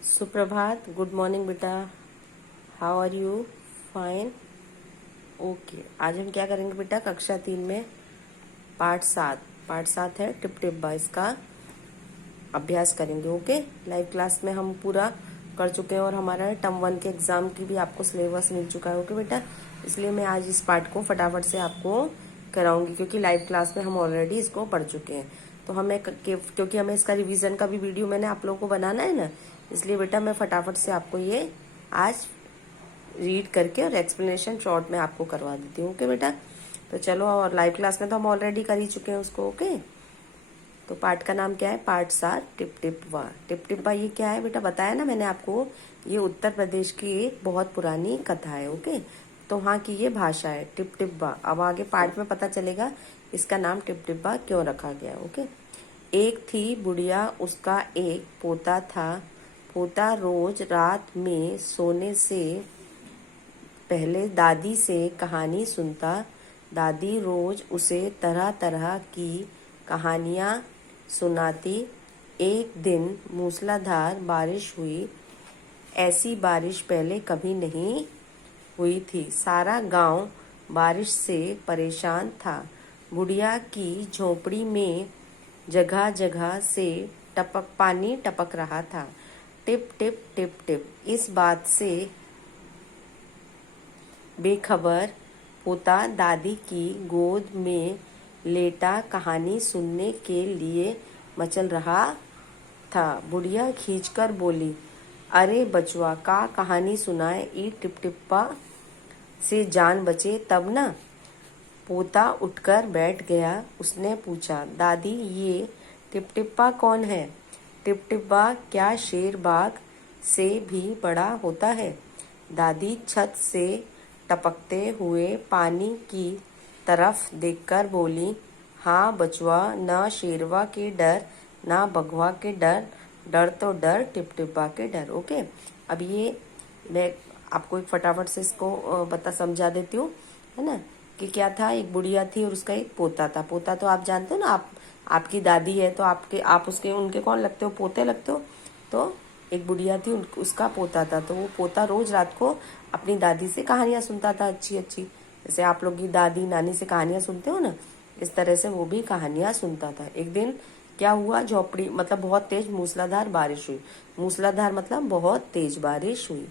सुप्रभात, good morning बेटा। How are you? Fine. Okay, आज हम क्या करेंगे बेटा? कक्षा 3 में पाठ 7 है टिप टिप बा, इसका अभ्यास करेंगे। ओके, लाइव क्लास में हम पूरा कर चुके हैं और हमारा टर्म 1 के एग्जाम की भी आपको सिलेबस मिल चुका है। ओके बेटा, इसलिए मैं आज इस पाठ को फटाफट से आपको कराऊंगी क्योंकि लाइव क्लास में हम ऑलरेडी इसको पढ़ चुके हैं। तो हमें क्योंकि हमें इसका रिवीजन का भी वीडियो मैंने आप लोगों को बनाना है ना, इसलिए बेटा मैं फटाफट से आपको ये आज रीड करके और एक्सप्लेनेशन शॉर्ट में आपको करवा देती हूँ। ओके बेटा, तो चलो, और लाइव क्लास में तो हम ऑलरेडी कर ही चुके हैं उसको। ओके, तो पाठ का नाम क्या है? पाठ 7 टिप टिप वा। टिप टिप वा ये क्या है बेटा? बताया ना मैंने आपको, ये उत्तर प्रदेश की एक बहुत पुरानी कथा है। ओके, तो वहाँ की ये भाषा है टिप टिप वा। अब आगे पाठ में पता चलेगा इसका नाम टिप टिप वा क्यों रखा गया। ओके, एक थी बुढ़िया, उसका एक पोता था। पोता रोज रात में सोने से पहले दादी से कहानी सुनता। दादी रोज उसे तरह तरह की कहानियाँ सुनाती। एक दिन मूसलाधार बारिश हुई। ऐसी बारिश पहले कभी नहीं हुई थी। सारा गांव बारिश से परेशान था। बुढ़िया की झोपड़ी में जगह जगह से पानी टपक रहा था। Tip tip tip tip. इस बात से बेखबर पोता दादी की गोद में लेटा कहानी सुनने के लिए मचल रहा था। बुढ़िया खींचकर बोली, अरे बचवा, का कहानी सुनाए, ई टिपटिप्पा से जान बचे तब ना। पोता उठकर बैठ गया। उसने पूछा, दादी ये टिपटिप्पा कौन है? टिपटिप्पा क्या शेर बाघ से भी बड़ा होता है? दादी छत से टपकते हुए पानी की तरफ देखकर बोली, हाँ बचवा, न शेरवा के डर ना बगवा के डर, डर तो डर टिपटिप्पा के डर। ओके, अब ये मैं आपको एक फटाफट से इसको समझा देती हूँ, है ना, कि क्या था। एक बुढ़िया थी और उसका एक पोता था। पोता तो आप जानते हो ना, आपकी दादी है तो आप उसके उनके कौन लगते हो? पोते लगते हो। तो एक बुढ़िया थी, उसका पोता था। तो वो पोता रोज रात को अपनी दादी से कहानियां सुनता था, अच्छी अच्छी, जैसे आप लोग की दादी नानी से कहानियां सुनते हो ना, इस तरह से वो भी कहानियां सुनता था। एक दिन क्या हुआ, झोपड़ी मतलब बहुत तेज मूसलाधार बारिश हुई। मूसलाधार मतलब बहुत तेज बारिश हुई।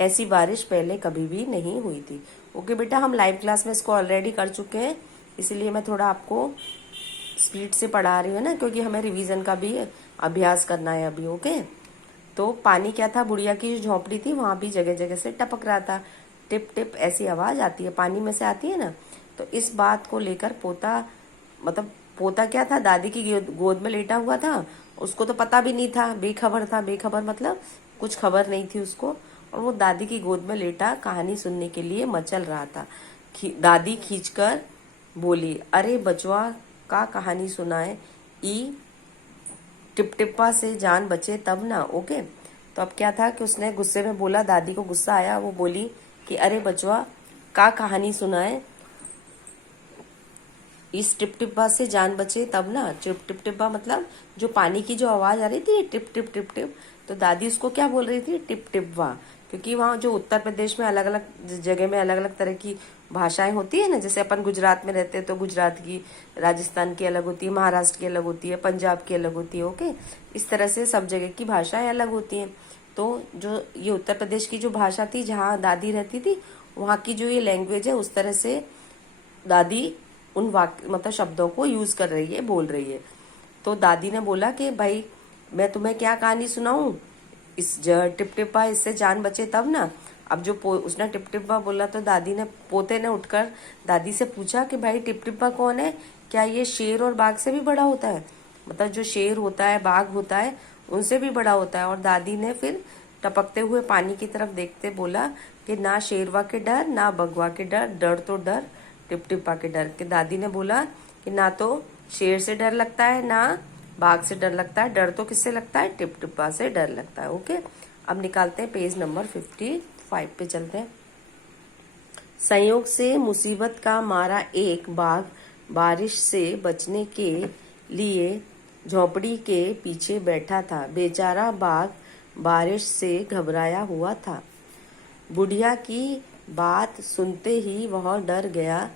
ऐसी बारिश पहले कभी भी नहीं हुई थी। ओके बेटा, हम लाइव क्लास में इसको ऑलरेडी कर चुके हैं, इसलिए मैं थोड़ा आपको स्पीड से पढ़ा रही हूँ ना, क्योंकि हमें रिवीजन का भी अभ्यास करना है अभी। ओके, तो पानी क्या था, बुढ़िया की जो झोंपड़ी थी वहां भी जगह जगह से टपक रहा था। टिप टिप ऐसी आवाज आती है, पानी में से आती है ना। तो इस बात को लेकर पोता क्या था, दादी की गोद में लेटा हुआ था। उसको तो पता भी नहीं था, बेखबर था। बेखबर मतलब कुछ खबर नहीं थी उसको, और वो दादी की गोद में लेटा कहानी सुनने के लिए मचल रहा था। दादी खींचकर बोली, अरे बचवा, का कहानी सुनाए, ई टिपटिप्पा से जान बचे तब ना। ओके, तो अब क्या था कि उसने गुस्से में बोला, दादी को गुस्सा आया, वो बोली कि अरे बचवा, का कहानी सुनाए, इस टिपटिप्पा से जान बचे तब ना। टिपटिप्पा मतलब जो पानी की जो आवाज आ रही थी, टिप टिप टिप टिप, तो दादी उसको क्या बोल रही थी? टिप टिप्पा। क्योंकि वहाँ जो उत्तर प्रदेश में अलग अलग जगह में अलग अलग तरह की भाषाएं होती है ना, जैसे अपन गुजरात में रहते हैं तो गुजरात की, राजस्थान की अलग होती है, महाराष्ट्र की अलग होती है, पंजाब की अलग होती है। ओके, इस तरह से सब जगह की भाषाएं अलग होती हैं। तो जो ये उत्तर प्रदेश की जो भाषा थी जहाँ दादी रहती थी, वहाँ की जो ये लैंग्वेज है, उस तरह से दादी उन वाक्य मतलब शब्दों को यूज कर रही है, बोल रही है। तो दादी ने बोला कि भाई मैं तुम्हें क्या कहानी सुनाऊं, इस टिपटिप्पा इससे जान बचे तब ना। अब जो उसने टिपटिप्पा बोला तो दादी ने, पोते ने उठकर दादी से पूछा कि भाई टिपटिप्पा कौन है? क्या ये शेर और बाघ से भी बड़ा होता है? मतलब जो शेर होता है, बाघ होता है, उनसे भी बड़ा होता है। और दादी ने फिर टपकते हुए पानी की तरफ देखते बोला कि ना शेरवा के डर ना बगवा के डर, डर तो डर टिपटिप्पा के डर। के दादी ने बोला कि ना तो शेर से डर लगता है ना बाघ से डर लगता है, डर तो किससे लगता है? टिपटिप्पा से डर लगता है। ओके, अब निकालते हैं पेज नंबर 55 पे चलते हैं। संयोग से मुसीबत का मारा एक बाघ बारिश से बचने के लिए झोपड़ी के पीछे बैठा था। बेचारा बाघ बारिश से घबराया हुआ था। बुढ़िया की बात सुनते ही वह डर गया।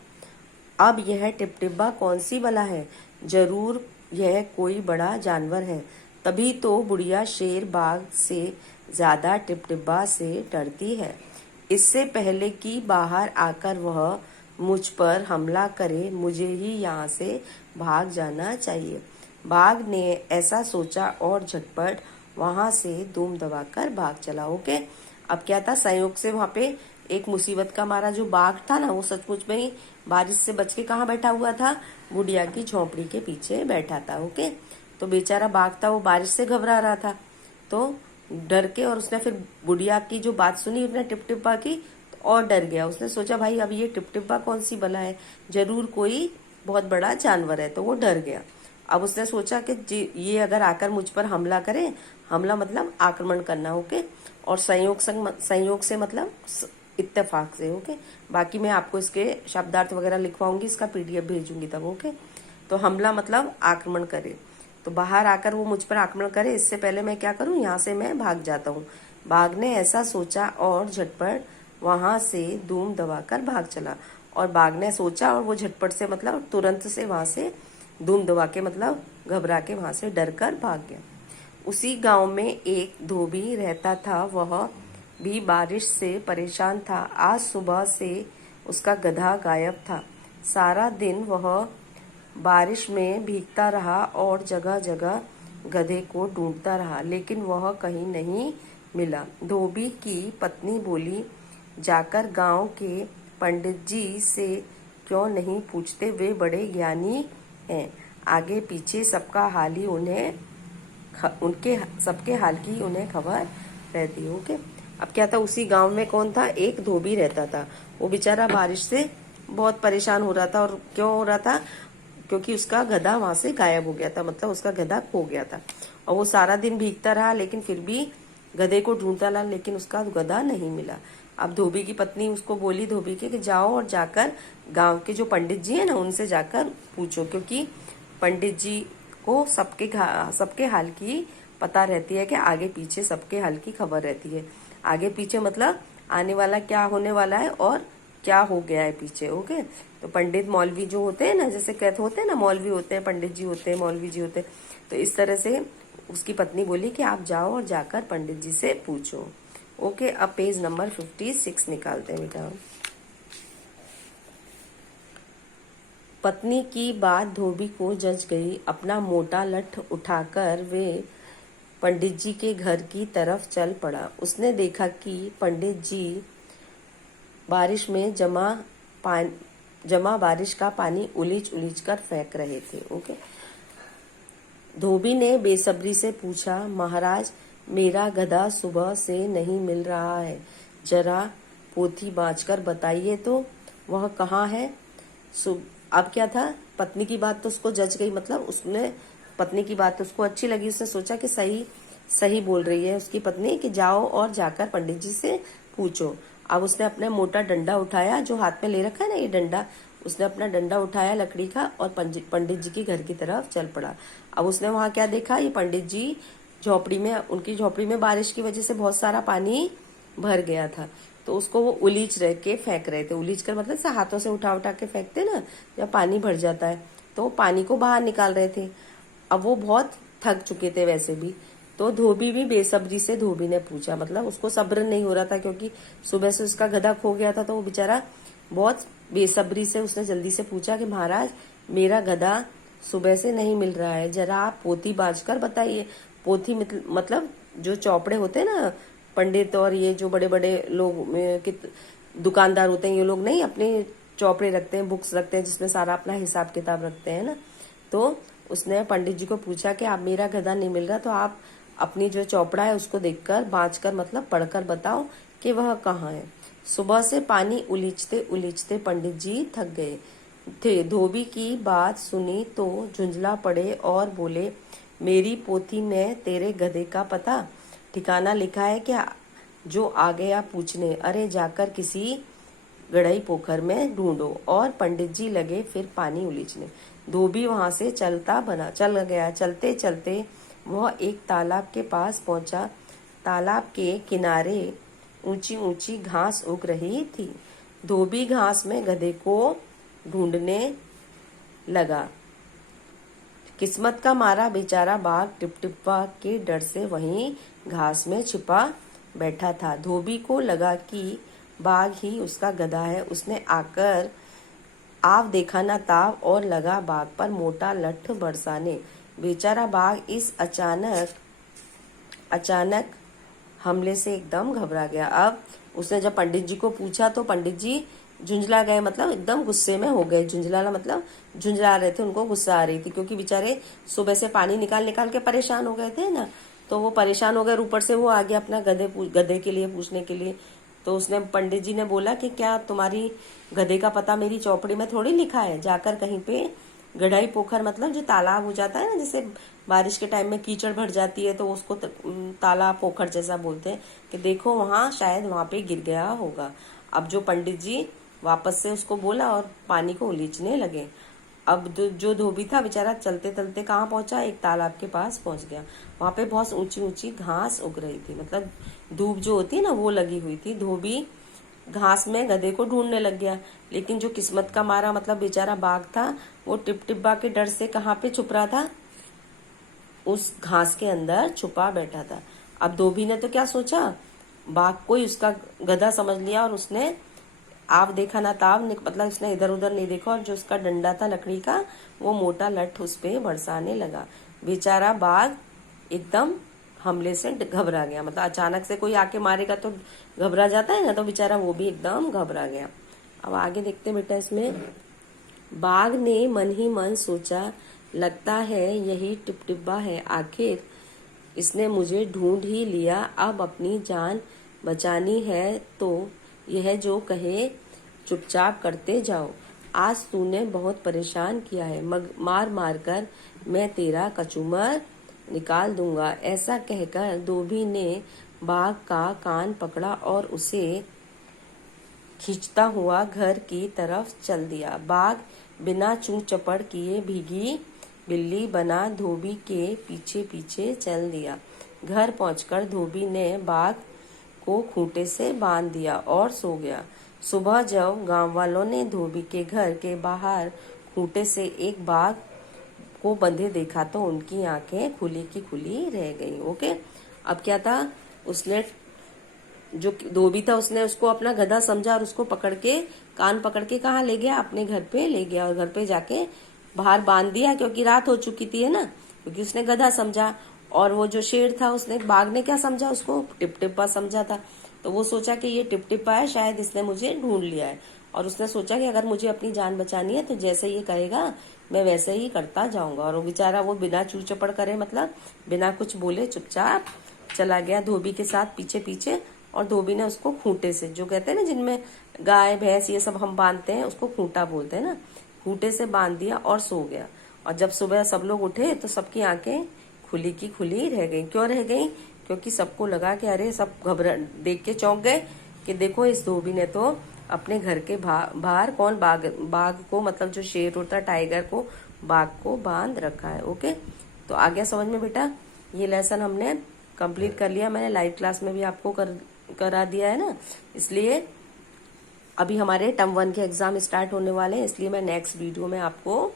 अब यह टिपटिब्बा कौन सी बला है? जरूर यह कोई बड़ा जानवर है। तभी तो बुढ़िया शेर बाघ से ज्यादा टिपटिब्बा से डरती है। इससे पहले कि बाहर आकर वह मुझ पर हमला करे, मुझे ही यहाँ से भाग जाना चाहिए। बाघ ने ऐसा सोचा और झटपट वहां से दुम दबाकर भाग चला। ओके, अब क्या था, संयोग से वहां पे एक मुसीबत का मारा जो बाघ था ना, वो सचमुच में ही बारिश से बच के कहाँ बैठा हुआ था? बुढ़िया की झोपड़ी के पीछे बैठा था। ओके, तो बेचारा बाघ था, वो बारिश से घबरा रहा था, तो डर के, और उसने फिर बुढ़िया की जो बात सुनी उसने टिपटिप्पा की, तो और डर गया। उसने सोचा भाई अब ये टिपटिप्पा कौन सी बला है, जरूर कोई बहुत बड़ा जानवर है, तो वो डर गया। अब उसने सोचा कि ये अगर आकर मुझ पर हमला करे, हमला मतलब आक्रमण करना। ओके, और संयोग से मतलब इत्तेफाक से। ओके, बाकी मैं आपको इसके शब्दार्थ वगैरह लिखवाऊंगी, इसका पीडीएफ भेजूंगी तब। ओके, तो हमला मतलब आक्रमण करे, तो बाहर आकर वो मुझ पर आक्रमण करे, इससे पहले मैं क्या करूं, यहाँ से मैं भाग जाता हूँ। बाघ ने ऐसा सोचा और झटपट वहां से धूम दबाकर भाग चला। और बाघ ने सोचा और वो झटपट से मतलब तुरंत से वहां से धूम दबा के मतलब घबरा के वहां से डर कर भाग गया। उसी गांव में एक धोबी रहता था, वह भी बारिश से परेशान था। आज सुबह से उसका गधा गायब था। सारा दिन वह बारिश में भीगता रहा और जगह जगह गधे को ढूंढता रहा, लेकिन वह कहीं नहीं मिला। धोबी की पत्नी बोली, जाकर गांव के पंडित जी से क्यों नहीं पूछते, वे बड़े ज्ञानी हैं। आगे पीछे सबका हाल ही उन्हें उनके सबके हाल की उन्हें खबर रहती। ओके, अब क्या था, उसी गांव में कौन था, एक धोबी रहता था। वो बेचारा बारिश से बहुत परेशान हो रहा था। और क्यों हो रहा था, क्योंकि उसका गधा वहां से गायब हो गया था, मतलब उसका गधा खो गया था। और वो सारा दिन भीगता रहा, लेकिन फिर भी गधे को ढूंढता रहा, लेकिन उसका गधा नहीं मिला। अब धोबी की पत्नी उसको बोली, धोबी के, कि जाओ और जाकर गांव के जो पंडित जी है ना, उनसे जाकर पूछो, क्योंकि पंडित जी को सबके हाल की पता रहती है, कि आगे पीछे सबके हाल की खबर रहती है। आगे पीछे मतलब आने वाला क्या होने वाला है और क्या हो गया है पीछे। ओके, तो पंडित मौलवी जो होते हैं ना, जैसे कहते होते हैं ना, मौलवी होते हैं, पंडित जी होते हैं, मौलवी जी होते हैं, तो इस तरह से उसकी पत्नी बोली कि आप जाओ और जाकर पंडित जी से पूछो। ओके, अब पेज नंबर 56 निकालते हैं बेटा। पत्नी की बात धोबी को जच गई। अपना मोटा लठ उठाकर वे पंडित जी के घर की तरफ चल पड़ा। उसने देखा कि पंडित जी बारिश में जमा बारिश का पानी उलीच उलीच कर फेंक रहे थे। ओके, धोबी ने बेसब्री से पूछा, महाराज, मेरा गधा सुबह से नहीं मिल रहा है, जरा पोथी बाँचकर बताइए तो वह कहाँ है। अब क्या था, पत्नी की बात तो उसको जच गई, मतलब उसने पत्नी की बात तो उसको अच्छी लगी। उसने सोचा कि सही बोल रही है उसकी पत्नी, कि जाओ और जाकर पंडित जी से पूछो। अब उसने अपने मोटा डंडा उठाया, जो हाथ में ले रखा है ना ये डंडा, उसने अपना डंडा उठाया लकड़ी का और पंडित जी के घर की तरफ चल पड़ा। अब उसने वहां क्या देखा, ये पंडित जी झोपड़ी में, उनकी झोपड़ी में बारिश की वजह से बहुत सारा पानी भर गया था, तो उसको वो उलीच रह के फेंक रहे थे। उलीच कर मतलब से हाथों से उठा उठा के फेंकते ना, जब पानी भर जाता है, तो पानी को बाहर निकाल रहे थे। अब वो बहुत थक चुके थे वैसे भी, तो धोबी भी बेसब्री से, धोबी ने पूछा, मतलब उसको सब्र नहीं हो रहा था, क्योंकि सुबह से उसका गधा खो गया था, तो वो बेचारा बहुत बेसब्री से उसने जल्दी से पूछा कि महाराज, मेरा गधा सुबह से नहीं मिल रहा है, जरा आप पोथी बाँचकर बताइए। पोथी मतलब जो चौपड़े होते हैं ना, पंडित और ये जो बड़े बड़े लोग दुकानदार होते हैं, ये लोग नहीं अपने चौपड़े रखते हैं, बुक्स रखते हैं, जिसमें सारा अपना हिसाब किताब रखते हैं ना। तो उसने पंडित जी को पूछा कि आप, मेरा गधा नहीं मिल रहा, तो आप अपनी जो चौपड़ा है उसको देखकर, बाँचकर मतलब पढ़कर बताओ कि वह कहाँ है। सुबह से पानी उलीचते उलीचते पंडित जी थक गए थे। धोबी की बात सुनी तो झुंझला पड़े और बोले, मेरी पोथी में तेरे गधे का पता ठिकाना लिखा है क्या, जो आ गया पूछने। अरे जाकर किसी गढ़ई पोखर में ढूंढो। और पंडित जी लगे फिर पानी उलीचने। धोबी वहां से चल गया। चलते चलते वह एक तालाब के पास पहुंचा। तालाब के किनारे ऊंची ऊंची घास उग रही थी। धोबी घास में गधे को ढूंढने लगा। किस्मत का मारा बेचारा बाघ टिपटिप्पा के डर से वहीं घास में छिपा बैठा था। धोबी को लगा कि बाघ ही उसका गधा है। उसने आकर आव देखा ना ताव और लगा बाघ पर मोटा लठ बरसाने। बेचारा बाघ इस अचानक हमले से एकदम घबरा गया। अब उसने जब पंडित जी को पूछा तो पंडित जी झुंझला गए, मतलब एकदम गुस्से में हो गए। झुंझलाना मतलब झुंझला रहे थे, उनको गुस्सा आ रही थी क्योंकि बेचारे सुबह से पानी निकाल निकाल के परेशान हो गए थे ना, तो वो परेशान हो गए। ऊपर से वो आ गया अपना गधे के लिए पूछने के लिए। तो उसने पंडित जी ने बोला कि क्या तुम्हारी गधे का पता मेरी चौपड़ी में थोड़ी लिखा है? जाकर कहीं पे गढ़ाई पोखर, मतलब जो तालाब हो जाता है ना, जैसे बारिश के टाइम में कीचड़ भर जाती है तो उसको तालाब पोखर जैसा बोलते हैं, कि देखो वहां शायद वहां पे गिर गया होगा। अब जो पंडित जी वापस से उसको बोला और पानी को उलीचने लगे। अब जो धोबी था बेचारा चलते चलते कहाँ पहुंचा? एक तालाब के पास पहुंच गया। वहां पे बहुत ऊंची ऊंची घास उग रही थी, मतलब धूप जो होती है ना वो लगी हुई थी। धोबी घास में गधे को ढूंढने लग गया, लेकिन जो किस्मत का मारा मतलब बेचारा बाघ था वो टिपटिप्पा के डर से कहाँ पे छुप रहा था? उस घास के अंदर छुपा बैठा था। अब धोबी ने तो क्या सोचा, बाघ को ही उसका गधा समझ लिया और उसने आप देखा ना ताव, मतलब उसने इधर उधर नहीं देखा और जो उसका डंडा था लकड़ी का वो मोटा लठ उस पे बरसाने लगा। बेचारा बाघ एकदम हमले से घबरा गया, मतलब अचानक से कोई आके मारेगा तो घबरा जाता है ना, तो बेचारा वो भी एकदम घबरा गया। अब आगे देखते बेटा इसमें। बाघ ने मन ही मन सोचा, लगता है यही टिपटिप्पा है, आखिर इसने मुझे ढूंढ ही लिया। अब अपनी जान बचानी है तो यह जो कहे चुपचाप करते जाओ। आज तूने बहुत परेशान किया है, मार मार कर मैं तेरा कचूमर निकाल दूंगा। ऐसा कहकर धोबी ने बाघ का कान पकड़ा और उसे खींचता हुआ घर की तरफ चल दिया। बाघ बिना चूं चपड़ किए भीगी बिल्ली बना धोबी के पीछे पीछे चल दिया। घर पहुंचकर धोबी ने बाघ को खूंटे से बांध दिया और सो गया। सुबह जब गांव वालों ने धोबी के घर के बाहर खूंटे से एक बाघ को बंधे देखा तो उनकी आंखें खुली की खुली रह गई। ओके, अब क्या था, उसने जो धोबी था उसने उसको अपना गधा समझा और उसको पकड़ के कान पकड़ के कहाँ ले गया? अपने घर पे ले गया और घर पे जाके बाहर बांध दिया, क्योंकि रात हो चुकी थी है ना, क्योंकि उसने गधा समझा। और वो जो शेर था उसने, बाघ ने क्या समझा? उसको टिपटिप्पा समझा था। तो वो सोचा कि ये टिपटिप्पा है, शायद इसने मुझे ढूंढ लिया है। और उसने सोचा कि अगर मुझे अपनी जान बचानी है तो जैसे ये कहेगा मैं वैसे ही करता जाऊंगा। और वो बेचारा वो बिना चूर चपड़ करे, मतलब बिना कुछ बोले चुपचाप चला गया धोबी के साथ पीछे पीछे। और धोबी ने उसको खूंटे से, जो कहते हैं ना जिनमें गाय भैंस ये सब हम बांधते हैं, उसको खूंटा बोलते हैं ना, खूंटे से बांध दिया और सो गया। और जब सुबह सब लोग उठे तो सबकी आंखें खुली की खुली रह गई। क्यों रह गई? क्योंकि सबको लगा कि अरे, सब घबरा देख के चौंक गए कि देखो इस धोबी ने तो अपने घर के बाहर कौन बाघ को, मतलब जो शेर होता है टाइगर को, बाघ को बांध रखा है। ओके, तो आ गया समझ में बेटा? ये लेसन हमने कंप्लीट कर लिया। मैंने लाइव क्लास में भी आपको करा दिया है ना, इसलिए अभी हमारे टर्म 1 के एग्जाम स्टार्ट होने वाले हैं, इसलिए मैं नेक्स्ट वीडियो में आपको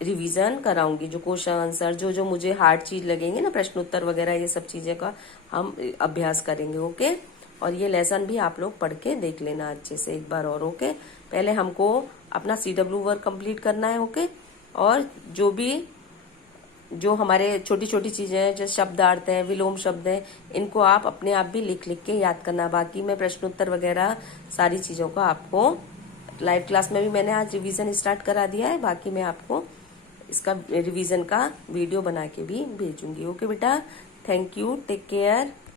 रिवीजन कराऊंगी। जो क्वेश्चन आंसर, जो जो मुझे हार्ड चीज लगेंगे ना, प्रश्न उत्तर वगैरह, ये सब चीजें का हम अभ्यास करेंगे। ओके, और ये लेसन भी आप लोग पढ़ के देख लेना अच्छे से एक बार और। ओके, पहले हमको अपना CW वर्क कंप्लीट करना है। ओके, और जो हमारे छोटी छोटी चीजें हैं, जैसे शब्दार्थ है, विलोम शब्द है, इनको आप अपने आप भी लिख लिख के याद करना। बाकी मैं प्रश्न उत्तर वगैरह सारी चीजों का आपको लाइव क्लास में भी मैंने आज रिवीजन स्टार्ट करा दिया है। बाकी मैं आपको इसका रिवीजन का वीडियो बना के भी भेजूंगी। ओके बेटा, थैंक यू, टेक केयर।